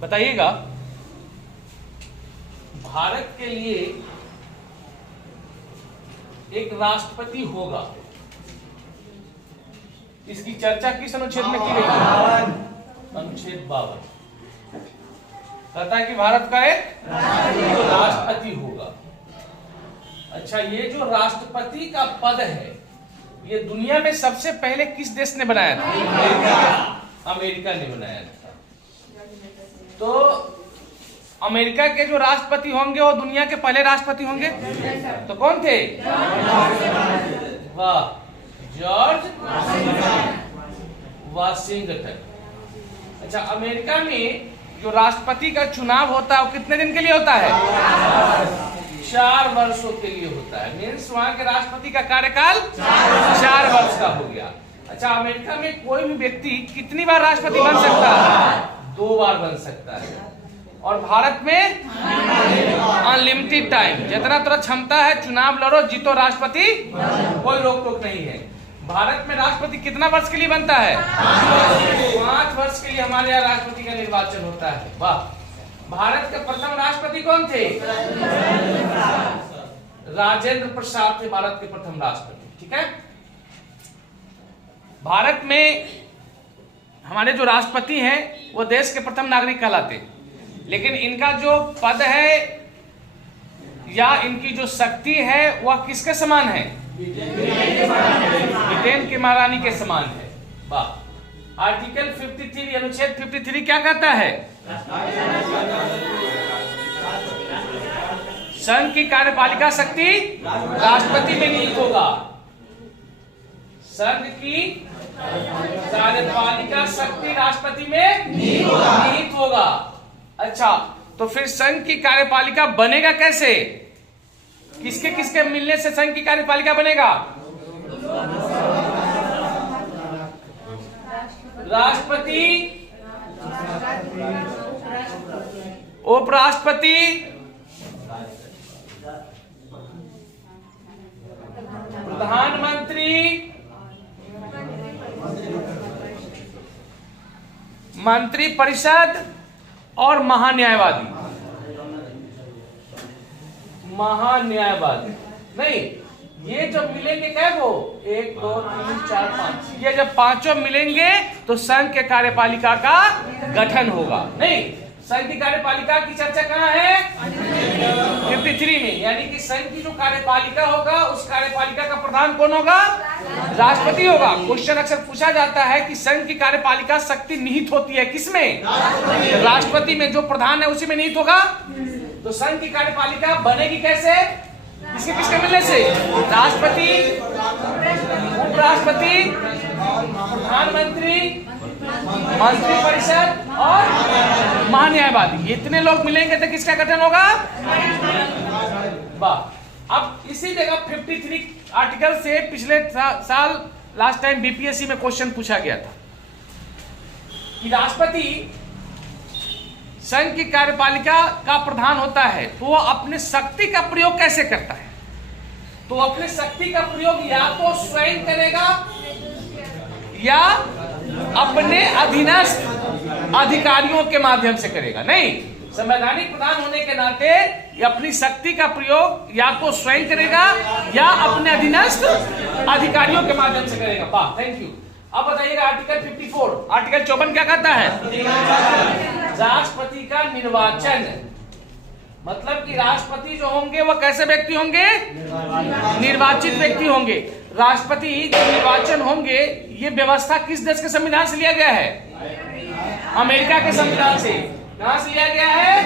बताइएगा, भारत के लिए एक राष्ट्रपति होगा, इसकी चर्चा किस अनुच्छेद में की गई है? अनुच्छेद 52 कहता है कि भारत का एक राष्ट्रपति होगा। अच्छा, ये जो राष्ट्रपति का पद है ये दुनिया में सबसे पहले किस देश ने बनाया था? अमेरिका ने बनाया था। तो अमेरिका के जो राष्ट्रपति होंगे वो दुनिया के पहले राष्ट्रपति होंगे। तो कौन थे? वाह, जॉर्ज वाशिंगटन। अच्छा, अमेरिका में जो राष्ट्रपति का चुनाव होता है वो कितने दिन के लिए होता है? 4 वर्षों के लिए होता है। मीन्स वहां के राष्ट्रपति का कार्यकाल 4 वर्ष का हो गया। अच्छा, अमेरिका में कोई भी व्यक्ति कितनी बार राष्ट्रपति बन सकता है? 2 बार बन सकता है। और भारत में अनलिमिटेड टाइम, जितना तरह क्षमता है चुनाव लड़ो, जीतो, राष्ट्रपति कोई रोक टोक नहीं है। भारत में राष्ट्रपति कितना वर्ष के लिए बनता है? 5 वर्ष के लिए हमारे यहाँ राष्ट्रपति का निर्वाचन होता है। वाह, भारत के प्रथम राष्ट्रपति कौन थे? राजेंद्र प्रसाद थे भारत के प्रथम राष्ट्रपति। ठीक है, भारत में हमारे जो राष्ट्रपति हैं वो देश के प्रथम नागरिक कहलाते हैं, लेकिन इनका जो पद है या इनकी जो शक्ति है वह किसके समान है? ब्रिटेन की महारानी के समान है। वाह, आर्टिकल 53 अनुच्छेद 53 क्या कहता है? संघ की कार्यपालिका शक्ति राष्ट्रपति में निहित होगा। संघ की कार्यपालिका शक्ति राष्ट्रपति में निहित होगा। अच्छा, तो फिर संघ की कार्यपालिका बनेगा कैसे? किसके किसके मिलने से संघ की कार्यपालिका बनेगा? राष्ट्रपति, उपराष्ट्रपति, प्रधानमंत्री, मंत्रिपरिषद और महान्यायवादी। महान्यायवादी नहीं, ये जब मिलेंगे क्या वो 1 2 3 4 5, ये जब पांचों मिलेंगे तो संघ के कार्यपालिका का गठन होगा। नहीं, संघ की कार्यपालिका की चर्चा कहाँ है? 53 में। यानी कि संघ की जो कार्यपालिका होगा उस कार्यपालिका का प्रधान कौन होगा? राष्ट्रपति होगा। क्वेश्चन अक्सर पूछा जाता है कि संघ की कार्यपालिका शक्ति निहित होती है किसमें? राष्ट्रपति में। जो प्रधान है उसी में निहित होगा। तो संघ की कार्यपालिका बनेगी कैसे? किसके किसके मिलने से? राष्ट्रपति, उपराष्ट्रपति, प्रधानमंत्री, मंत्रिपरिषद और महान्यायवादी। इतने लोग मिलेंगे तो किसका गठन होगा? वाह। अब इसी जगह 53 आर्टिकल से पिछले साल लास्ट टाइम बीपीएससी में क्वेश्चन पूछा गया था कि राष्ट्रपति संघ की कार्यपालिका का प्रधान होता है तो वो अपने शक्ति का प्रयोग कैसे करता है? तो अपने शक्ति का प्रयोग या तो स्वयं करेगा या अपने अधीनस्थ अधिकारियों के माध्यम से करेगा। नहीं, संवैधानिक प्रधान होने के नाते ये अपनी शक्ति का प्रयोग या तो स्वयं करेगा या अपने अधीनस्थ अधिकारियों के माध्यम से करेगा। वाह, थैंक यू। अब बताइएगा आर्टिकल 54, आर्टिकल 54 क्या कहता है? राष्ट्रपति का निर्वाचन। मतलब कि राष्ट्रपति जो होंगे वो कैसे व्यक्ति होंगे? निर्वाचित व्यक्ति होंगे। राष्ट्रपति जो निर्वाचन होंगे ये व्यवस्था किस देश के संविधान से लिया गया है? अमेरिका के संविधान से। कहां से लिया गया है?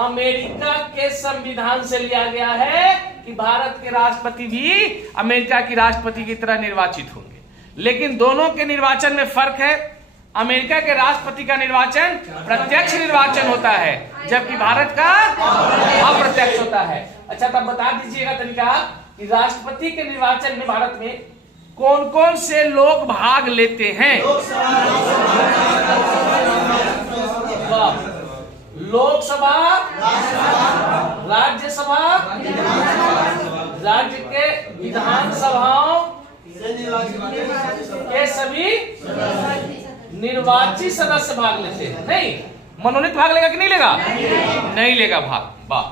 अमेरिका के संविधान से लिया गया है कि भारत के राष्ट्रपति भी अमेरिका की राष्ट्रपति की तरह निर्वाचित होंगे। लेकिन दोनों के निर्वाचन में फर्क है। अमेरिका के राष्ट्रपति का निर्वाचन प्रत्यक्ष निर्वाचन होता है, जबकि भारत का अप्रत्यक्ष होता है। अच्छा, तब बता दीजिएगा तरीका कि राष्ट्रपति के निर्वाचन में भारत में कौन कौन से लोग भाग लेते हैं? लोकसभा, राज्यसभा, राज्य के विधानसभाओं के सभी निर्वाचित सदस्य भाग लेते हैं। नहीं, मनोनीत भाग लेगा कि नहीं लेगा? नहीं लेगा भाग। वाह।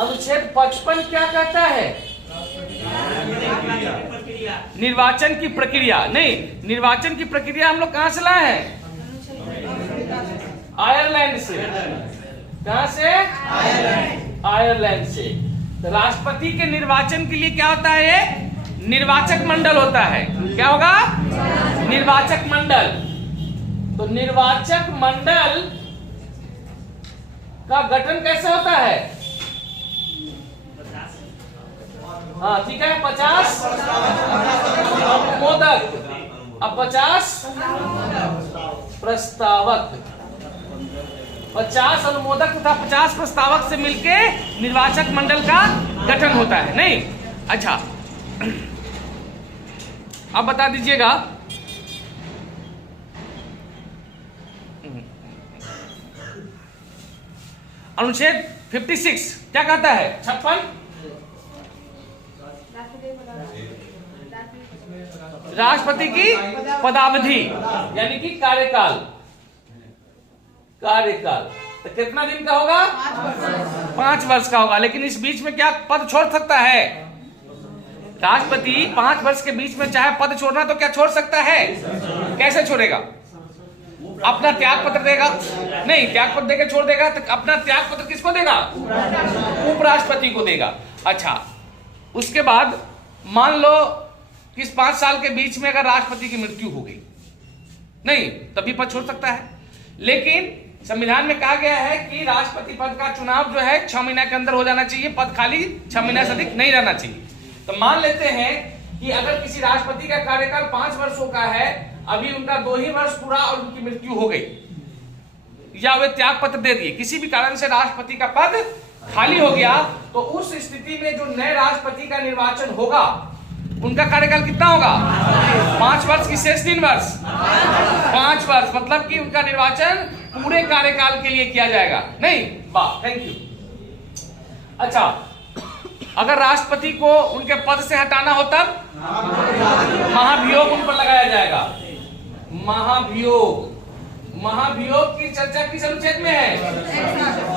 अनुच्छेद 55 क्या कहता है? निर्वाचन की प्रक्रिया। नहीं, निर्वाचन की प्रक्रिया हम लोग कहां से लाए हैं? आयरलैंड से। कहां से? आयरलैंड से। तो राष्ट्रपति के निर्वाचन के लिए क्या होता है? ये निर्वाचक मंडल होता है। क्या होगा? निर्वाचक मंडल। तो निर्वाचक मंडल का गठन कैसे होता है? हाँ ठीक है, 50 अनुमोदक, अब 50 प्रस्तावक। 50 अनुमोदक तथा 50 प्रस्तावक से मिलके निर्वाचक मंडल का गठन होता है। नहीं, अच्छा अब बता दीजिएगा, अनुच्छेद 56 क्या कहता है? 56 राष्ट्रपति की पदावधि यानी कि कार्यकाल। कार्यकाल तो कितना दिन का होगा? 5 वर्ष का होगा। लेकिन इस बीच में क्या पद छोड़ सकता है? राष्ट्रपति 5 वर्ष के बीच में चाहे पद छोड़ना तो क्या छोड़ सकता है? कैसे छोड़ेगा? अपना त्याग पत्र देगा? नहीं, त्याग पत्र देकर छोड़ देगा। तो अपना त्याग पत्र किसको देगा? उपराष्ट्रपति को देगा। अच्छा, उसके बाद मान लो कि इस 5 साल के बीच में अगर राष्ट्रपति की मृत्यु हो गई, नहीं तभी पद छोड़ सकता है। लेकिन संविधान में कहा गया है कि राष्ट्रपति पद का चुनाव जो है 6 महीने के अंदर हो जाना चाहिए, पद खाली 6 महीने से अधिक नहीं रहना चाहिए। तो मान लेते हैं कि अगर किसी राष्ट्रपति का कार्यकाल 5 वर्षों का है, अभी उनका 2 ही वर्ष पूरा और उनकी मृत्यु हो गई, या वे त्याग पत्र दे दिए, किसी भी कारण से राष्ट्रपति का पद खाली हो गया, तो उस स्थिति में जो नए राष्ट्रपति का निर्वाचन होगा उनका कार्यकाल कितना होगा? 5 वर्ष की शेष 3 वर्ष, 5 वर्ष, मतलब कि उनका निर्वाचन पूरे कार्यकाल के लिए किया जाएगा। नहीं, वाह, थैंक यू। अच्छा, अगर राष्ट्रपति को उनके पद से हटाना हो तब महाभियोग उन पर लगाया जाएगा। महाभियोग, महाभियोग की चर्चा किस अनुच्छेद में है?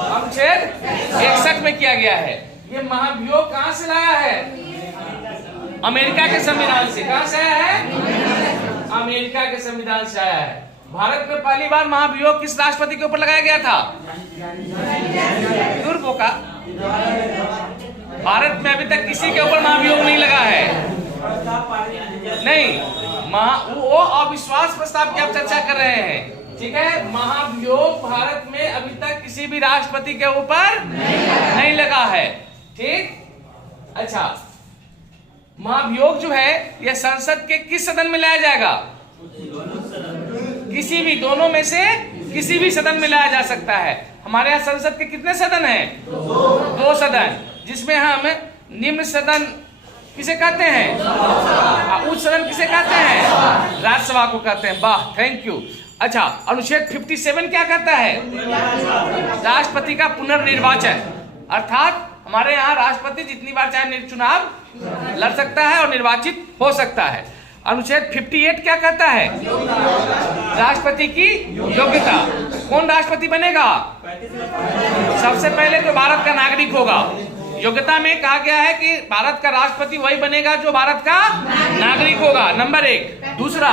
अनुच्छेद 61 में किया गया है। ये महाभियोग कहां से लाया है? अमेरिका के संविधान से। कहां से आया है? अमेरिका के संविधान से आया है। भारत में पहली बार महाभियोग किस राष्ट्रपति के ऊपर लगाया गया था? दुर्गो का। भारत में अभी तक किसी के ऊपर महाभियोग नहीं लगा है। नहीं, वो अविश्वास प्रस्ताव की आप चर्चा कर रहे हैं, ठीक है। महाभियोग भारत में अभी तक किसी भी राष्ट्रपति के ऊपर नहीं लगा है, ठीक। अच्छा, महाभियोग जो है यह संसद के किस सदन में लाया जाएगा? किसी भी, दोनों में से किसी भी सदन में लाया जा सकता है। हमारे यहाँ संसद के कितने सदन हैं? 2 सदन, जिसमें हम निम्न सदन किसे कहते हैं? उच्च सदन किसे कहते हैं? राज्यसभा को कहते हैं। वाह, थैंक यू। अच्छा, अनुच्छेद 57 क्या कहता है? राष्ट्रपति का पुनर्निर्वाचन, अर्थात हमारे यहाँ राष्ट्रपति जितनी बार चाहे चुनाव लड़ सकता है और निर्वाचित हो सकता है। अनुच्छेद 58 क्या कहता है? राष्ट्रपति की योग्यता। कौन राष्ट्रपति बनेगा? सबसे पहले जो भारत का नागरिक होगा। योग्यता में कहा गया है कि भारत का राष्ट्रपति वही बनेगा जो भारत का नागरिक होगा, नंबर 1। दूसरा,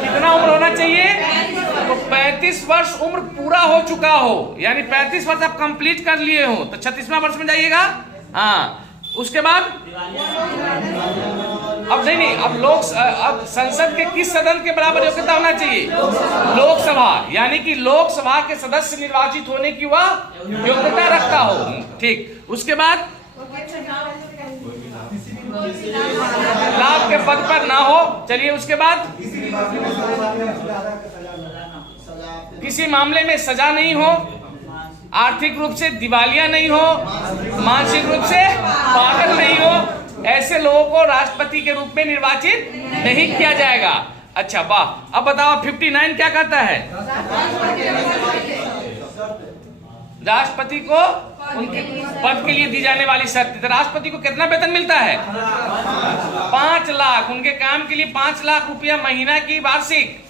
कितना उम्र होना चाहिए? तो 35 वर्ष उम्र पूरा हो चुका हो, यानी 35 वर्ष आप कंप्लीट कर लिए हो तो 36वां वर्ष में जाइएगा। हाँ, उसके बाद अब नहीं, अब संसद के किस सदन के बराबर योग्यता होना चाहिए? लोकसभा, यानी कि लोकसभा के सदस्य निर्वाचित होने की वह योग्यता रखता हो, ठीक। उसके बाद लाभ के पद पर ना हो। चलिए, उसके बाद किसी मामले में सजा नहीं हो, आर्थिक रूप से दिवालिया नहीं हो, मानसिक रूप से पागल नहीं हो, ऐसे लोगों को राष्ट्रपति के रूप में निर्वाचित नहीं किया जाएगा। अच्छा, वाह। अब बताओ 59 क्या कहता है? राष्ट्रपति को उनके पद के लिए दी जाने वाली शर्त। तो राष्ट्रपति को कितना वेतन मिलता है? 5 लाख। उनके काम के लिए 5 लाख रुपया महीना की वार्षिक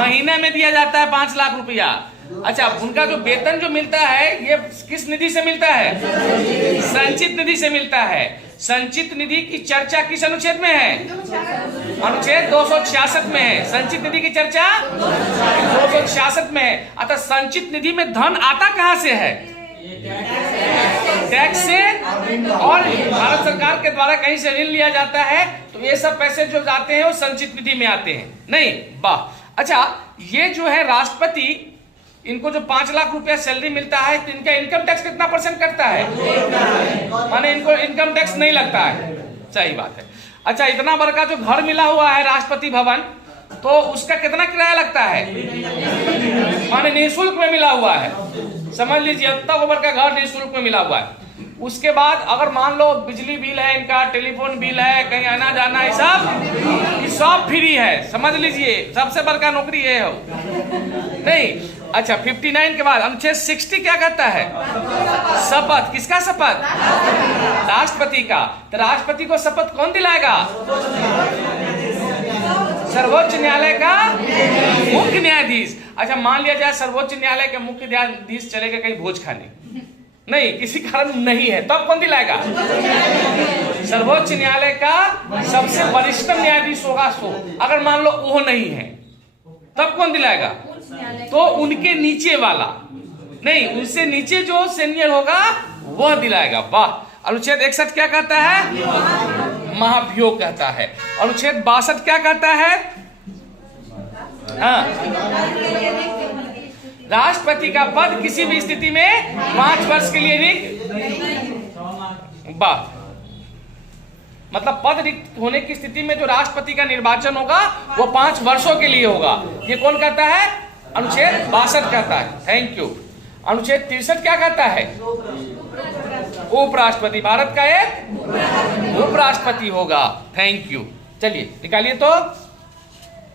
महीने में दिया जाता है 5 लाख रुपया। अच्छा, उनका जो वेतन जो मिलता है ये किस निधि से मिलता है? संचित निधि से मिलता है। संचित निधि की चर्चा किस अनुच्छेद में है? अनुच्छेद 266 में है। संचित निधि की चर्चा 266 में है। अतः संचित निधि में धन आता कहां से है? टैक्स से, और भारत सरकार के द्वारा कहीं से ऋण लिया जाता है, तो ये सब पैसे जो जाते हैं वो संचित निधि में आते हैं। नहीं, वाह। अच्छा, ये जो है राष्ट्रपति, इनको जो 5 लाख रुपया सैलरी मिलता है, तो इनका इनकम टैक्स कितना % कटता है? माने इनको इनकम टैक्स नहीं लगता है। सही बात है। अच्छा, इतना बड़ा का जो घर मिला हुआ है राष्ट्रपति भवन, तो उसका कितना किराया लगता है? माने निःशुल्क में मिला हुआ है। समझ लीजिए, इतना बड़ा का घर निःशुल्क में मिला हुआ है। उसके बाद अगर मान लो बिजली बिल है इनका, टेलीफोन बिल है, कहीं आना जाना, ये सब फ्री है। समझ लीजिए, सबसे बड़का नौकरी ये हो नहीं। अच्छा, 59 के बाद अनुच्छेद 60 क्या कहता है? शपथ। किसका शपथ? राष्ट्रपति का। तो राष्ट्रपति को शपथ कौन दिलाएगा? सर्वोच्च न्यायालय का मुख्य न्यायाधीश। अच्छा, मान लिया जाए सर्वोच्च न्यायालय के मुख्य न्यायाधीश चले गए कहीं भोज खाने, नहीं, किसी कारण नहीं है, तब कौन दिलाएगा? सर्वोच्च न्यायालय का सबसे वरिष्ठ न्यायाधीश होगा। सो अगर मान लो वो नहीं है, तब कौन दिलाएगा? तो उनके नीचे वाला, नहीं, उनसे नीचे जो सीनियर होगा वह दिलाएगा। वाह। अनुच्छेद 61 क्या कहता है? महाभियोग कहता है। अनुच्छेद 62 क्या कहता है? हाँ, राष्ट्रपति का पद किसी भी स्थिति में 5 वर्ष के लिए रिक्त। वाह। मतलब पद रिक्त होने की स्थिति में जो राष्ट्रपति का निर्वाचन होगा वो 5 वर्षों के लिए होगा। ये कौन कहता है? अनुच्छेद 62 कहता है। Thank you. अनुच्छेद 63 क्या कहता है? उपराष्ट्रपति, भारत का एक उपराष्ट्रपति होगा। Thank you. चलिए निकालिए तो।